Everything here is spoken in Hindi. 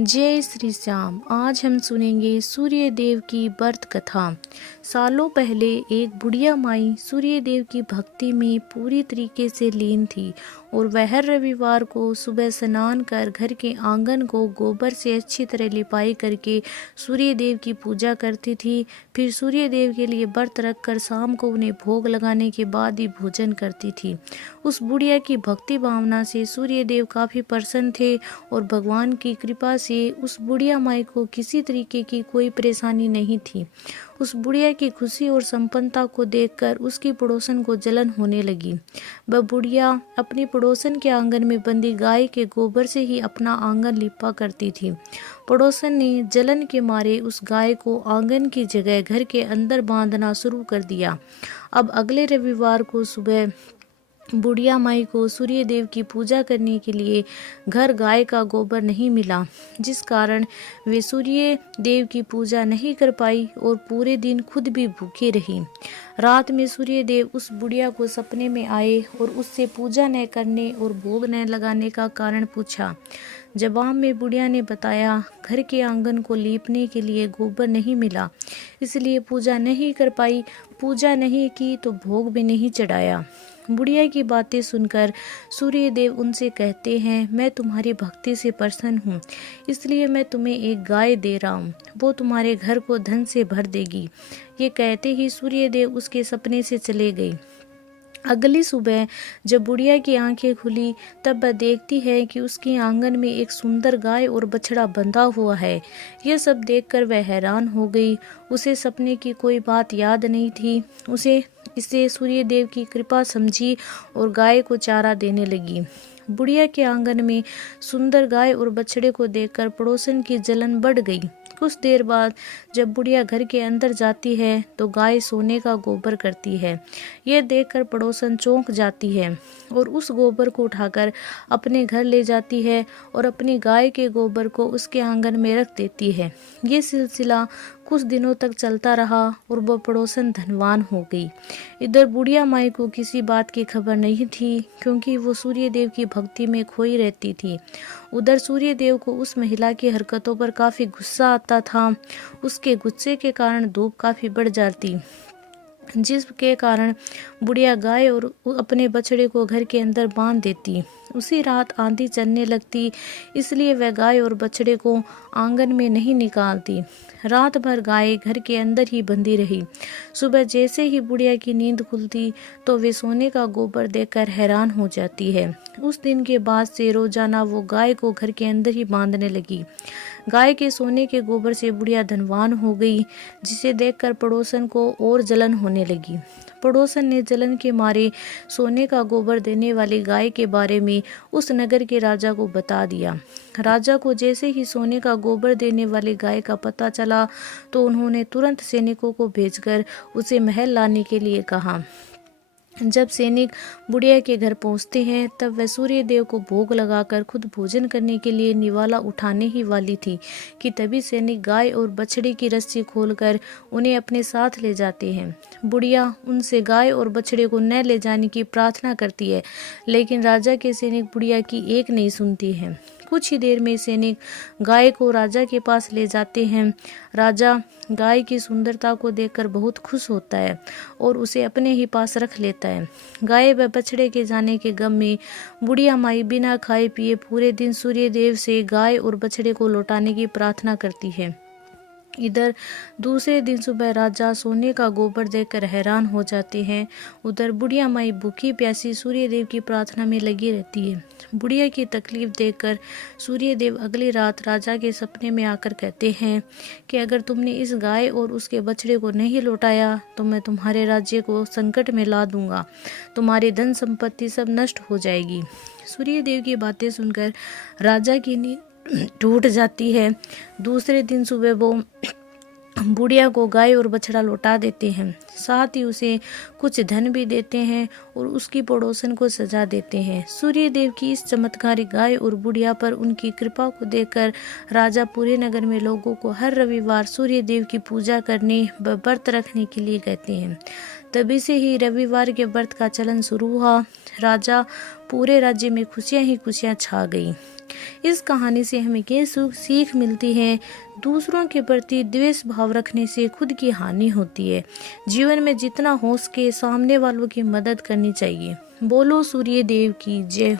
जय श्री श्याम। आज हम सुनेंगे सूर्य देव की व्रत कथा। सालों पहले एक बुढ़िया माई सूर्य देव की भक्ति में पूरी तरीके से लीन थी और वह हर रविवार को सुबह स्नान कर घर के आंगन को गोबर से अच्छी तरह लिपाई करके सूर्य देव की पूजा करती थी। फिर सूर्य देव के लिए व्रत रखकर शाम को उन्हें भोग लगाने के बाद ही भोजन करती थी। उस बुढ़िया की भक्ति भावना से सूर्य देव काफी प्रसन्न थे और भगवान की कृपा से उस बुढ़िया माई को किसी तरीके की कोई परेशानी नहीं थी। उस बुढ़िया की खुशी और संपन्नता को देखकर उसकी पड़ोसन को जलन होने लगी। वह बुढ़िया अपनी पड़ोसन के आंगन में बंधी गाय के गोबर से ही अपना आंगन लिपा करती थी। पड़ोसन ने जलन के मारे उस गाय को आंगन की जगह घर के अंदर बांधना शुरू कर दिया। अब अगले रविवार को सुबह बुढ़िया माई को सूर्य देव की पूजा करने के लिए घर गाय का गोबर नहीं मिला, जिस कारण वे सूर्य देव की पूजा नहीं कर पाई और पूरे दिन खुद भी भूखी रही। रात में सूर्य देव उस बुढ़िया को सपने में आए और उससे पूजा न करने और भोग न लगाने का कारण पूछा। जवाब में बुढ़िया ने बताया, घर के आंगन को लीपने के लिए गोबर नहीं मिला, इसलिए पूजा नहीं कर पाई। पूजा नहीं की तो भोग भी नहीं चढ़ाया। बुढ़िया की बातें सुनकर सूर्य देव उनसे कहते हैं, मैं तुम्हारी भक्ति से प्रसन्न हूँ, इसलिए मैं तुम्हें एक गाय दे रहा हूँ, वो तुम्हारे घर को धन से भर देगी। ये कहते ही सूर्य देव उसके सपने से चले गए। अगली सुबह जब बुढ़िया की आंखें खुली तब वह देखती है कि उसके आंगन में एक सुंदर गाय और बछड़ा बंधा हुआ है। यह सब देखकर वह हैरान हो गई। उसे सपने की कोई बात याद नहीं थी। उसे इसे सूर्य देव की कृपा समझी और गाय को चारा देने लगी। बुढ़िया के आंगन में सुंदर गाय और बछड़े को देखकर पड़ोसन की जलन बढ़ गई। कुछ देर बाद जब बुढ़िया घर के अंदर जाती है तो गाय सोने का गोबर करती है। यह देखकर पड़ोसन चौंक जाती है और उस गोबर को उठाकर अपने घर ले जाती है और अपनी गाय के गोबर को उसके आंगन में रख देती है। ये सिलसिला कुछ दिनों तक चलता रहा और वह पड़ोसन धनवान हो गई। इधर बुढ़िया माई को किसी बात की खबर नहीं थी, क्योंकि वो सूर्य देव की भक्ति में खोई रहती थी। उधर सूर्य देव को उस महिला की हरकतों पर काफी गुस्सा आता था। उसके गुस्से के कारण धूप काफी बढ़ जाती, जिसके कारण बुढ़िया गाय और अपने बछड़े को घर के अंदर बांध देती। उसी रात आंधी चलने लगती, इसलिए वह गाय और बछड़े को आंगन में नहीं निकालती। रात भर गाय घर के अंदर ही बंधी रही। सुबह जैसे ही बुढ़िया की नींद खुलती तो वे सोने का गोबर देखकर हैरान हो जाती है। उस दिन के बाद से रोजाना वो गाय को घर के अंदर ही बांधने लगी। गाय के सोने के गोबर से बुढ़िया धनवान हो गई, जिसे देखकर पड़ोसन को और जलन होने लगी। पड़ोसन ने जलन के मारे सोने का गोबर देने वाली गाय के बारे में उस नगर के राजा को बता दिया। राजा को जैसे ही सोने का गोबर देने वाली गाय का पता चला तो उन्होंने तुरंत सैनिकों को भेजकर उसे महल लाने के लिए कहा। जब सैनिक बुढ़िया के घर पहुंचते हैं तब वह सूर्य देव को भोग लगाकर खुद भोजन करने के लिए निवाला उठाने ही वाली थी कि तभी सैनिक गाय और बछड़े की रस्सी खोलकर उन्हें अपने साथ ले जाते हैं। बुढ़िया उनसे गाय और बछड़े को न ले जाने की प्रार्थना करती है, लेकिन राजा के सैनिक बुढ़िया की एक नहीं सुनती हैं। कुछ ही देर में सैनिक गाय को राजा के पास ले जाते हैं। राजा गाय की सुंदरता को देखकर बहुत खुश होता है और उसे अपने ही पास रख लेता है। गाय व बछड़े के जाने के गम में बुढ़िया माई बिना खाए पिए पूरे दिन सूर्य देव से गाय और बछड़े को लौटाने की प्रार्थना करती है। इधर दूसरे दिन सुबह राजा सोने का गोबर देखकर हैरान हो जाते हैं। उधर बुढ़िया माई भूखी प्यासी सूर्य देव की प्रार्थना में लगी रहती है। बुढ़िया की तकलीफ देखकर सूर्य देव अगली रात राजा के सपने में आकर कहते हैं कि अगर तुमने इस गाय और उसके बछड़े को नहीं लौटाया तो मैं तुम्हारे राज्य को संकट में ला दूंगा, तुम्हारी धन संपत्ति सब नष्ट हो जाएगी। सूर्य देव की बातें सुनकर राजा की नींद टूट जाती है। दूसरे दिन सुबह वो बुढ़िया को गाय और बछड़ा लौटा देते हैं। साथ ही उसे कुछ धन भी देते हैं और उसकी पड़ोसन को सजा देते हैं। सूर्य देव की इस चमत्कारिक गाय और बुढ़िया पर उनकी कृपा को देखकर राजा पूरे नगर में लोगों को हर रविवार सूर्य देव की पूजा करने व व्रत रखने के लिए कहते हैं। तभी से ही रविवार के व्रत का चलन शुरू हुआ। राजा पूरे राज्य में खुशियां ही खुशियां छा गई। इस कहानी से हमें ये सीख मिलती है, दूसरों के प्रति द्वेष भाव रखने से खुद की हानि होती है। जीवन में जितना हो सके सामने वालों की मदद करनी चाहिए। बोलो सूर्य देव की जय हो।